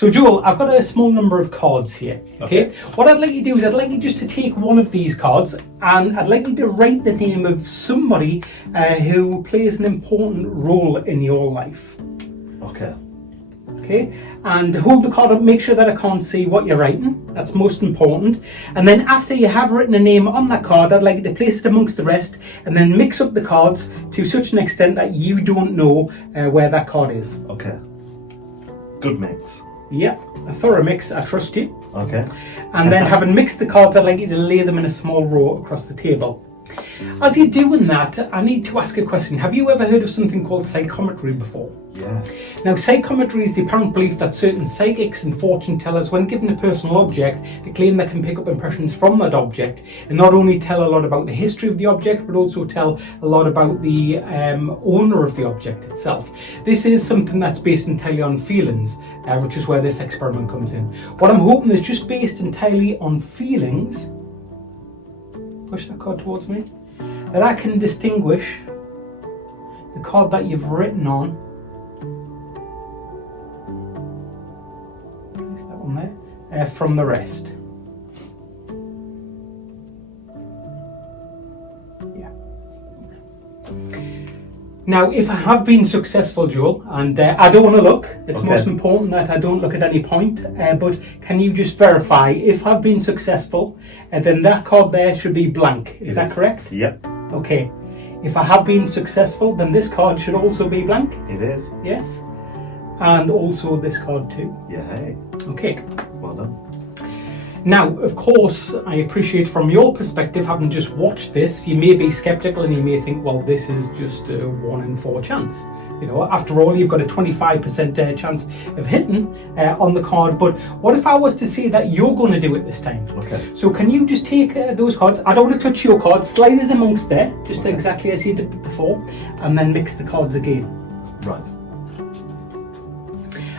So Joel, I've got a small number of cards here, okay? What I'd like you to do is I'd like you just to take one of these cards and I'd like you to write the name of somebody who plays an important role in your life. Okay, and hold the card up, make sure that I can't see what you're writing. That's most important. And then after you have written a name on that card, I'd like you to place it amongst the rest and then mix up the cards to such an extent that you don't know where that card is. Okay. Good mix. Yeah, a thorough mix, I trust you. Okay. And then having mixed the cards, I'd like you to lay them in a small row across the table. As you're doing that, I need to ask a question. Have you ever heard of something called psychometry before? Yes. Now, psychometry is the apparent belief that certain psychics and fortune tellers, when given a personal object, they claim they can pick up impressions from that object and not only tell a lot about the history of the object, but also tell a lot about the owner of the object itself. This is something that's based entirely on feelings, which is where this experiment comes in. What I'm hoping is just based entirely on feelings. Push that card towards me. That I can distinguish the card that you've written on. Place that one there. From the rest. Yeah. Now, if I have been successful, Joel, and I don't want to look, it's most important that I don't look at any point, but can you just verify if I've been successful, then that card there should be blank. Is that correct? Yep. Okay. If I have been successful, then this card should also be blank. It is. Yes. And also this card too. Yeah. Okay. Well done. Now, of course, I appreciate from your perspective, having just watched this, you may be skeptical and you may think, well, this is just a 1 in 4 chance. You know, after all, you've got a 25% chance of hitting on the card. But what if I was to say that you're going to do it this time? Okay. So can you just take those cards? I don't want to touch your cards. Slide it amongst there, just exactly as you did before, and then mix the cards again. Right.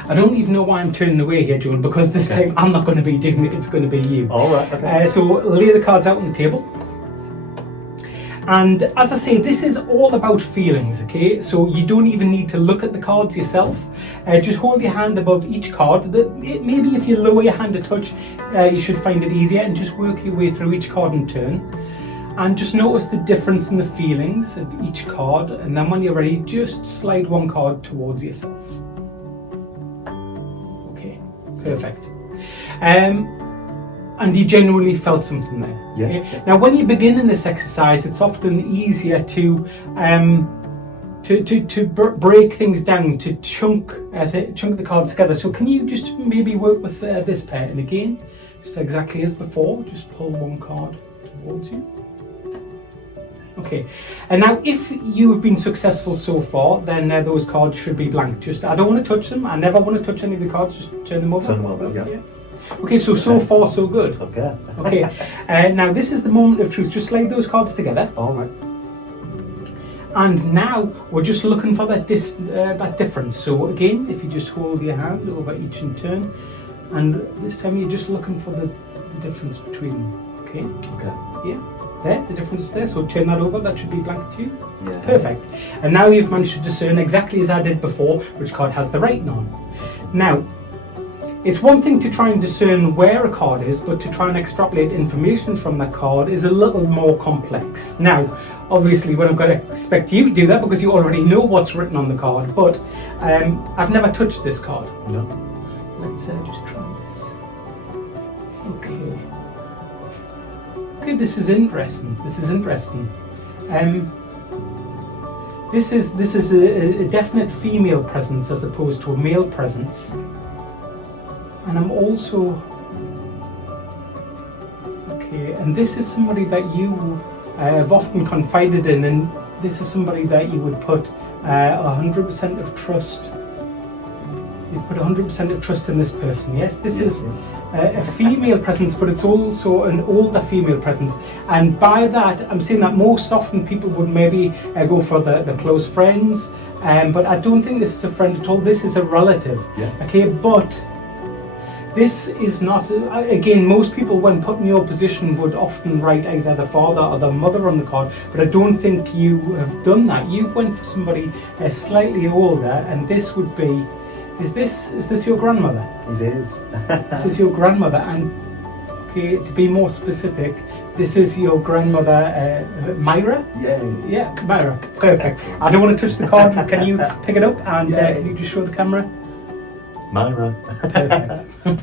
I don't even know why I'm turning away here, Joel, because this time I'm not going to be doing it, it's going to be you. All right, okay. So lay the cards out on the table. And as I say, this is all about feelings, okay? So you don't even need to look at the cards yourself. Just hold your hand above each card. Maybe if you lower your hand a touch, you should find it easier, and just work your way through each card in turn. And just notice the difference in the feelings of each card. And then when you're ready, just slide one card towards yourself. Perfect. And you genuinely felt something there. Yeah. Okay? Now, when you begin in this exercise, it's often easier to break things down, to chunk the cards together. So, can you just maybe work with this pair? And again, just exactly as before, just pull one card towards you. Okay, and now if you have been successful so far, then those cards should be blank. I don't want to touch them. I never want to touch any of the cards. Just turn them over. Turn them over, yeah. Okay, so far so good. Okay. Okay, now this is the moment of truth. Just slide those cards together. All right. And now we're just looking for that difference. So again, if you just hold your hand over each in turn, and this time you're just looking for the difference between them. Okay. Okay. Yeah. There, the difference is there, so turn that over, that should be blank too. Yeah. Perfect. And now you've managed to discern exactly as I did before, which card has the writing on. Now, it's one thing to try and discern where a card is, but to try and extrapolate information from that card is a little more complex. Now, obviously, we're not going to expect you to do that because you already know what's written on the card, but I've never touched this card. No. Let's just try this. Okay. Okay, this is interesting. This is a definite female presence as opposed to a male presence. And I'm also okay. And this is somebody that you have often confided in, and this is somebody that you would put 100% of trust. You put 100% of trust in this person. Yes, this is a female presence, but it's also an older female presence. And by that, I'm saying that most often people would maybe go for the close friends, but I don't think this is a friend at all. This is a relative. Yeah. Okay, but this is not, again, most people when put in your position would often write either the father or the mother on the card, but I don't think you have done that. You went for somebody slightly older, and this would be Is this your grandmother? It is. This is your grandmother, and okay, to be more specific, this is your grandmother, Myra? Yay. Yeah, Myra. Perfect. Excellent. I don't want to touch the card. Can you pick it up and Yay. can you just show the camera? Myra. Perfect.